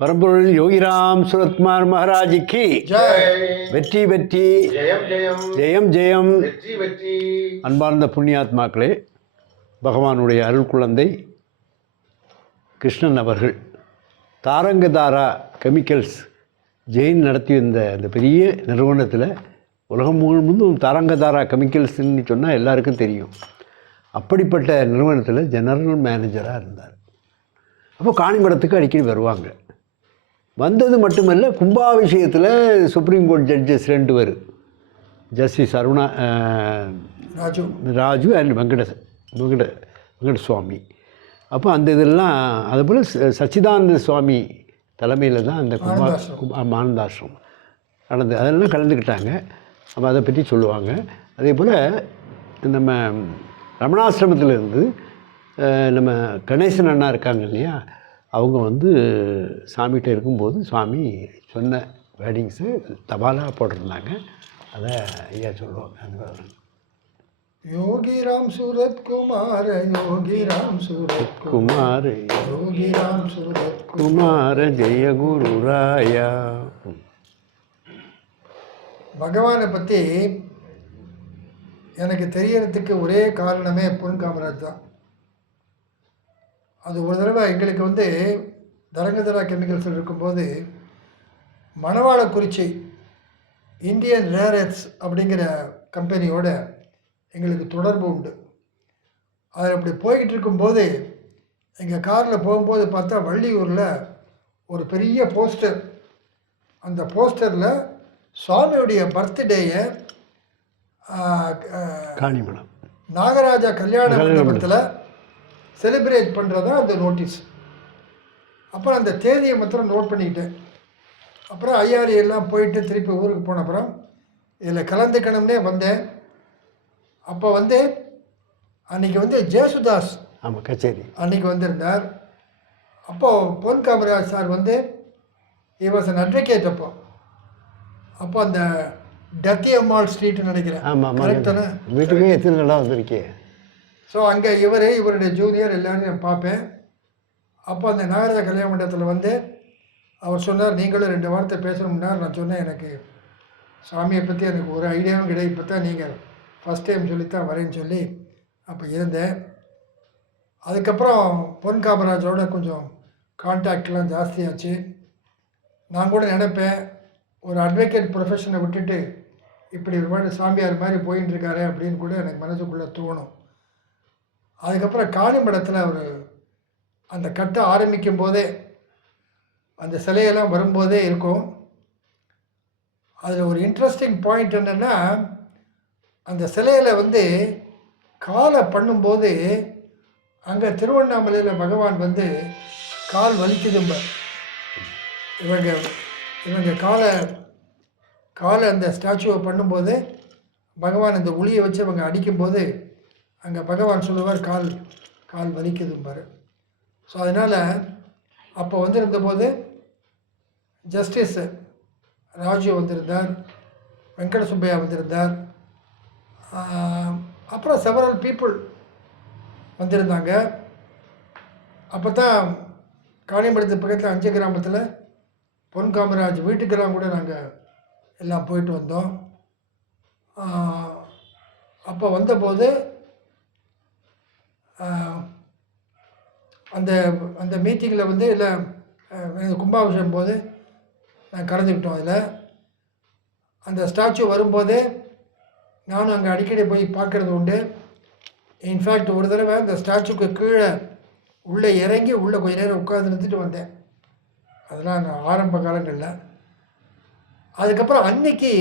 பரம்பொருள் யோகிராம் சுரத்குமார் மகாராஜிக்கு வெற்றி வெற்றி. ஜெயம் ஜெயம். அன்பார்ந்த புண்ணியாத்மாக்களே பகவானுடைய அருள் குழந்தை கிருஷ்ணன் அவர்கள் தாரங்கதாரா கெமிக்கல்ஸ் ஜெயின் நடத்தி வந்த அந்த பெரிய நிறுவனத்தில் உலகம் முழுவதும் தாரங்கதாரா கெமிக்கல்ஸ்ன்னு சொன்னால் எல்லாருக்கும் தெரியும். அப்படிப்பட்ட நிறுவனத்தில் ஜெனரல் மேனேஜராக இருந்தார். அப்போ காணிமடத்துக்கு அடிக்கடி வருவாங்க. வந்தது மட்டுமல்ல கும்பாபிஷேகத்தில் சுப்ரீம் கோர்ட் ஜட்ஜஸ் ரெண்டு பேர். ஜஸ்டிஸ் அருணா ராஜு. ராஜு அண்ட் வெங்கட வெங்கட வெங்கட சுவாமி அப்போ அந்த இதெல்லாம் அதுபோல் சச்சிதானந்த சுவாமி தலைமையில் தான் அந்த கும்பா ஆனந்தாசிரமம். நடந்து அதெல்லாம் கலந்துக்கிட்டாங்க. அப்போ அதை பற்றி சொல்லுவாங்க. அதே போல் நம்ம ரமணாசிரமத்தில் இருந்து அஹ், நம்ம கணேசன் அண்ணா இருக்காங்க இல்லையா? அவங்க வந்து சாமிகிட்ட இருக்கும்போது சுவாமி சொன்ன வேர்டிங்ஸு தபாலாக போட்டிருந்தாங்க. அதை ஐயா சொல்லுவாங்க. அந்த குமார யோகி ராம் சூரத் குமார் யோகி ராம் சூரத் குமார ஜெய குரு ராயா பகவானை பற்றி எனக்கு தெரியறதுக்கு ஒரே காரணமே பொன் காமராஜ் தான். அது ஒரு தடவை எங்களுக்கு வந்து தரங்கதரா கெமிக்கல்ஸ் இருக்கும்போது மணவாளக்குறிச்சி இந்தியன் ரேரட்ஸ் அப்படிங்கிற கம்பெனியோட எங்களுக்கு தொடர்பு உண்டு. அதில் அப்படி போய்கிட்டு இருக்கும்போது எங்கள் காரில் போகும்போது பார்த்தா வள்ளியூரில் ஒரு பெரிய போஸ்டர். அந்த போஸ்டரில் சுவாமியுடைய பர்த்டேயை நாகராஜா கல்யாண மண்டபத்தில் செலிப்ரேட் பண்ணுறதா அந்த நோட்டீஸ் அப்புறம் அந்த தேதியை மாத்திரம் நோட் பண்ணிக்கிட்டேன் அப்புறம் ஐயாரி எல்லாம் போயிட்டு திருப்பி ஊருக்கு போன அப்புறம் இதில் கலந்துக்கணும்னே வந்தேன். அப்போ வந்து அன்னைக்கு வந்து ஜேசுதாஸ் ஆமாம் கச்சேரி. அன்னைக்கு வந்திருந்தார். அப்போது பொன் காமராஜ் சார் வந்து he was an advocate அப்போ. அப்போ அந்த டத்தி அம்மாள் ஸ்ட்ரீட்னு நினைக்கிறேன். ஆமாம் கரெக்ட் தானே? ஆமாம் வீட்டுக்கே எத்தனை இடம் வந்திருக்கே? ஸோ அங்கே இவர் இவருடைய ஜூனியர் எல்லாரும் நான் பார்ப்பேன். அப்போ அந்த நாகராஜ கல்யாண மண்டபத்தில் வந்து அவர் சொன்னார் நீங்களும் ரெண்டு வார்த்தை பேசணும்னார் நான் சொன்னேன் எனக்கு சாமியை பற்றி எனக்கு ஒரு ஐடியாவும் கிடையாது. இப்போ தான் நீங்கள் ஃபஸ்ட் டைம் சொல்லித்தான் வரேன்னு சொல்லி அப்போ இருந்தேன். அதுக்கப்புறம் பொன் காமராஜோட கொஞ்சம் கான்டாக்ட்லாம் ஜாஸ்தியாச்சு. நான் கூட நினைப்பேன் ஒரு அட்வொகேட் ப்ரொஃபஷனை விட்டுட்டு இப்படி ஒரு மாதிரி சாமியார் மாதிரி போயின்னு இருக்காரு அப்படின்னு கூட எனக்கு மனசுக்குள்ளே தோணும். அதுக்கப்புறம் காளிமடத்தில் அவர் அந்த கட்ட ஆரம்பிக்கும் போதே அந்த சிலையெல்லாம் வரும்போதே இருக்கும். அதில் ஒரு இன்ட்ரெஸ்டிங் பாயிண்ட் என்னென்னா அந்த சிலையில் வந்து காலை பண்ணும்போது அங்கே திருவண்ணாமலையில் பகவான் வந்து கால் வலிக்குதும்ப. இவங்க இவங்க காலை காலை அந்த ஸ்டாச்சுவை பண்ணும்போது பகவான் அந்த உளியை வச்சு இவங்க அடிக்கும்போது அங்கே பகவான் சொல்லுவார் கால் கால் வலிக்குதும்பார் ஸோ அதனால் அப்போ வந்திருந்தபோது ஜஸ்டிஸ் ராஜு வந்திருந்தார் வெங்கட சுப்பையா வந்திருந்தார் அப்புறம் செவரல் பீப்புள் வந்திருந்தாங்க. அப்போ தான் காணிமடத்து பக்கத்தில் அஞ்சு கிராமத்தில் பொன் காமராஜ் வீட்டுக்கெல்லாம் கூட நாங்கள் எல்லாம் போயிட்டு வந்தோம். அப்போ வந்தபோது அந்த அந்த மீட்டிங்கில் வந்து இல்லை கும்பாபிஷேகம் போது நான் கலந்துக்கிட்டோம் அதில். அந்த ஸ்டாச்சு வரும்போது நானும் அங்கே அடிக்கடி போய் பார்க்குறது உண்டு. இன்ஃபேக்ட் ஒரு தடவை அந்த ஸ்டாச்சுக்கு கீழே உள்ளே இறங்கி உள்ளே கொஞ்ச நேரம் உட்காந்து நிறுத்திட்டு வந்தேன். அதெல்லாம் நான் ஆரம்ப காலங்களில். அதுக்கப்புறம் அன்னைக்கு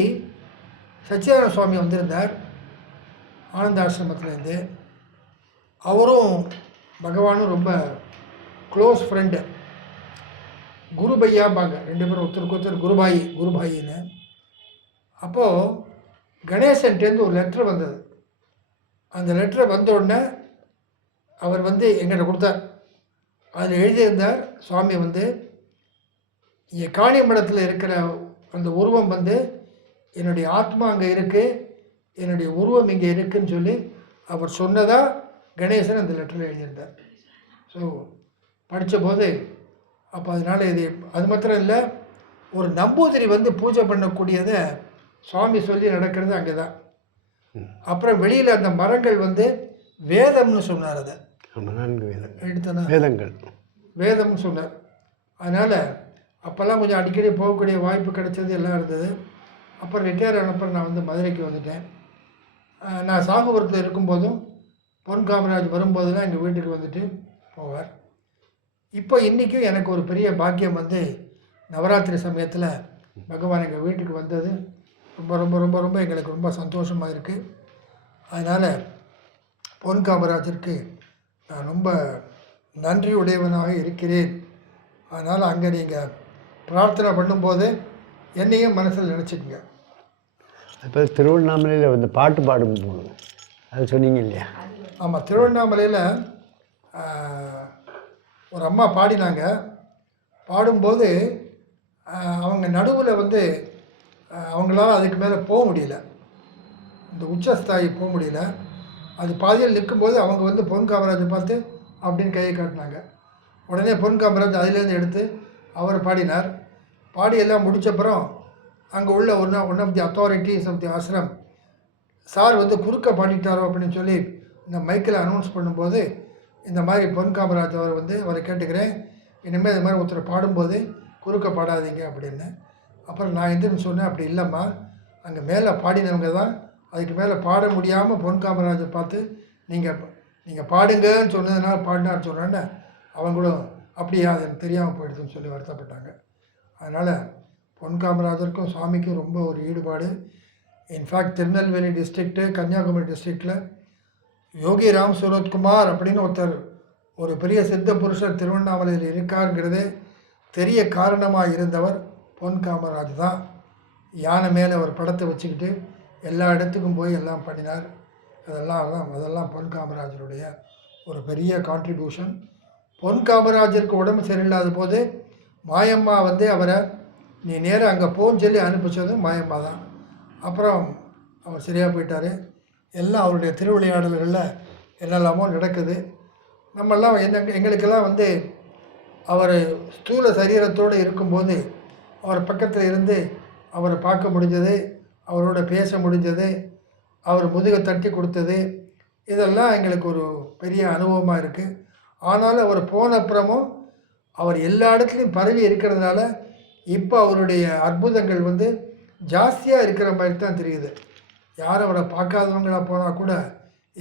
சச்சிதானந்த சுவாமி வந்திருந்தார். ஆனந்த ஆசிரமத்துலேருந்து. அவரும் பகவானும் ரொம்ப க்ளோஸ் ஃப்ரெண்டு குரு பையாம்பாங்க ரெண்டு பேரும் ஒருத்தருக்கு ஒருத்தர் குருபாயி குருபாயின்னு அப்போது கணேசன்ட்டேருந்து ஒரு லெட்ரு வந்தது. அந்த லெட்ரு வந்த உடனே அவர் வந்து எங்கிட்ட கொடுத்தார். அதில் எழுதியிருந்தார் சுவாமி வந்து இங்கே காணியமடத்தில் இருக்கிற அந்த உருவம் வந்து என்னுடைய ஆத்மா அங்கே இருக்குது என்னுடைய உருவம் இங்கே இருக்குன்னு சொல்லி அவர் சொன்னதாக கணேசன் அந்த லெட்டரில் எழுதியிருந்தார். ஸோ படித்தபோது அப்போ அதனால் இது அது மாத்திரம் இல்லை ஒரு நம்பூதிரி வந்து பூஜை பண்ணக்கூடியதை சுவாமி சொல்லி நடக்கிறது அங்கே தான் அப்புறம் வெளியில் அந்த மரங்கள் வந்து வேதம்னு சொன்னார் அதை. எடுத்தனா வேதங்கள். வேதம்னு சொன்னார். அதனால் அப்போல்லாம் கொஞ்சம் அடிக்கடி போகக்கூடிய வாய்ப்பு கிடைச்சது எல்லாம் இருந்தது. அப்புறம் ரிட்டையர் ஆனப்பறம் நான் வந்து மதுரைக்கு வந்துட்டேன். நான் சாகுபுரத்தில் இருக்கும்போதும் பொன் காமராஜ் வரும்போதெல்லாம் எங்கள் வீட்டுக்கு வந்துட்டு போவார். இப்போ இன்றைக்கும் எனக்கு ஒரு பெரிய பாக்கியம் வந்து நவராத்திரி சமயத்தில் பகவான் எங்கள் வீட்டுக்கு வந்தது. ரொம்ப ரொம்ப ரொம்ப ரொம்ப எங்களுக்கு ரொம்ப சந்தோஷமாக இருக்குது அதனால் பொன் காமராஜருக்கு நான் ரொம்ப நன்றி உடையவனாக இருக்கிறேன். அதனால் அங்கே நீங்கள் பிரார்த்தனை பண்ணும்போது என்னையும் மனசில் நினச்சிக்கங்க. இப்போ திருவண்ணாமலையில் வந்து பாட்டு பாடும் போது அது சொன்னீங்க இல்லையா ஆமாம் திருவண்ணாமலையில் ஒரு அம்மா பாடினாங்க. பாடும்போது அவங்க நடுவில் வந்து அவங்களால அதுக்கு மேலே போக முடியல. இந்த உச்சஸ்தாயி போக முடியல. அது பாதியில் நிற்கும்போது அவங்க வந்து பொன் காமராஜை பார்த்து அப்படின்னு கையை காட்டினாங்க. உடனே பொன் காமராஜ் அதிலேருந்து எடுத்து அவர் பாடினார். பாடி எல்லாம் முடிச்சப்புறம் அங்கே உள்ள one one of the authorities of the ashram sir வந்து குறுக்க பண்ணிட்டாரோ அப்படின்னு சொல்லி இந்த மைக்கில் அனௌன்ஸ் பண்ணும்போது இந்த மாதிரி பொன் காமராஜ் அவர் வந்து அவரை கேட்டுக்கிறேன். இனிமேல் இந்த மாதிரி ஒருத்தர் பாடும்போது குறுக்க பாடாதீங்க அப்படின்னு. அப்புறம் நான் எதுன்னு சொன்னேன் அப்படி இல்லைம்மா. அங்கே மேலே பாடினவங்க தான் அதுக்கு மேலே பாட முடியாமல் பொன் காமராஜை பார்த்து நீங்கள் நீங்கள் பாடுங்கன்னு சொன்னதுனால பாடினான்னு சொன்னேன்னு அவங்களும் அப்படியா அது எனக்கு தெரியாமல் போயிடுதுன்னு சொல்லி வருத்தப்பட்டாங்க. அதனால் பொன் காமராஜருக்கும் சுவாமிக்கும் ரொம்ப ஒரு ஈடுபாடு. இன்ஃபேக்ட் திருநெல்வேலி டிஸ்ட்ரிக்ட்டு கன்னியாகுமரி டிஸ்ட்ரிக்டில் யோகி ராம் சூரத்குமார் அப்படின்னு ஒருத்தர் ஒரு பெரிய சித்த புருஷர் திருவண்ணாமலையில் இருக்காருங்கிறதே தெரிய காரணமாக இருந்தவர் பொன் காமராஜ் தான். யானை மேலே ஒரு படத்தை வச்சுக்கிட்டு எல்லா இடத்துக்கும் போய் எல்லாம் பண்ணினார். அதெல்லாம் தான் அதெல்லாம் பொன் காமராஜருடைய ஒரு பெரிய கான்ட்ரிபியூஷன் பொன் காமராஜருக்கு உடம்பு சரியில்லாத போது மாயம்மா வந்து அவரை நீ நேராக அங்கே போன்னு சொல்லி அனுப்பிச்சதும் மாயம்மா தான். அப்புறம் அவர் சரியாக போயிட்டார். எல்லாம் அவருடைய திருவிளையாடல்களில் என்னெல்லாமோ நடக்குது. நம்மெல்லாம் என்ன எங்களுக்கெல்லாம் வந்து அவர் ஸ்தூல சரீரத்தோடு இருக்கும்போது அவர் பக்கத்தில் இருந்து அவரை பார்க்க முடிஞ்சது அவரோட பேச முடிஞ்சது அவர் முதுகை தட்டி கொடுத்தது. இதெல்லாம் எங்களுக்கு ஒரு பெரிய அனுபவமாக இருக்குது ஆனாலும் அவர் போன அப்புறமும் அவர் எல்லா இடத்துலையும் பரவி இருக்கிறதுனால இப்போ அவருடைய அற்புதங்கள் வந்து ஜாஸ்தியாக இருக்கிற மாதிரி தான் தெரியுது. யாரும் அவரை பார்க்காதவங்களா போனால் கூட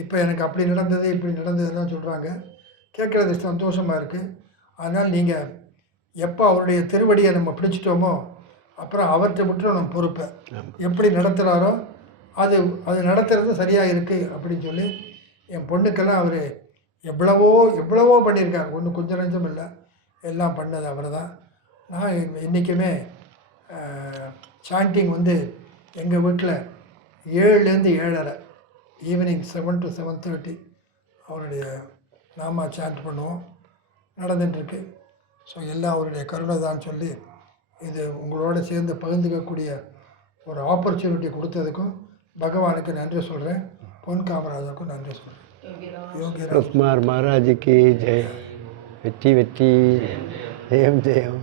இப்போ எனக்கு அப்படி நடந்தது இப்படி நடந்ததுன்னு சொல்கிறாங்க கேட்குறது சந்தோஷமாக இருக்குது அதனால் நீங்கள் எப்போ அவருடைய திருவடியை நம்ம பிடிச்சிட்டோமோ அப்புறம் அவர்கிட்ட விட்டு நம்ம பொறுப்பை. எப்படி நடத்துகிறாரோ அது அது நடத்துறது சரியாக இருக்குது அப்படின்னு சொல்லி என் பொண்ணுக்கெல்லாம் அவர் எவ்வளவோ எவ்வளவோ பண்ணியிருக்கார். ஒன்றும் கொஞ்சம் நஞ்சம் இல்லை. எல்லாம் பண்ணது அவர் தான் நான் இன்றைக்குமே சாண்டிங் வந்து எங்கள் வீட்டில் ஏழுலேருந்து ஏழரை evening seven to seven thirty அவருடைய நாம சாண்ட் பண்ணுவோம். நடந்துட்டுருக்கு. ஸோ எல்லாம் அவருடைய கருணை தான் சொல்லி இது உங்களோட சேர்ந்து பகிர்ந்துக்கக்கூடிய ஒரு ஆப்பர்ச்சுனிட்டி கொடுத்ததுக்கும் பகவானுக்கு நன்றி சொல்கிறேன் பொன் காமராஜருக்கும் நன்றி சொல்கிறேன் யோகிராஜ். குமார் மகாராஜுக்கு ஜெயம் வெற்றி வெற்றி. ஜெயம் ஜெயம்.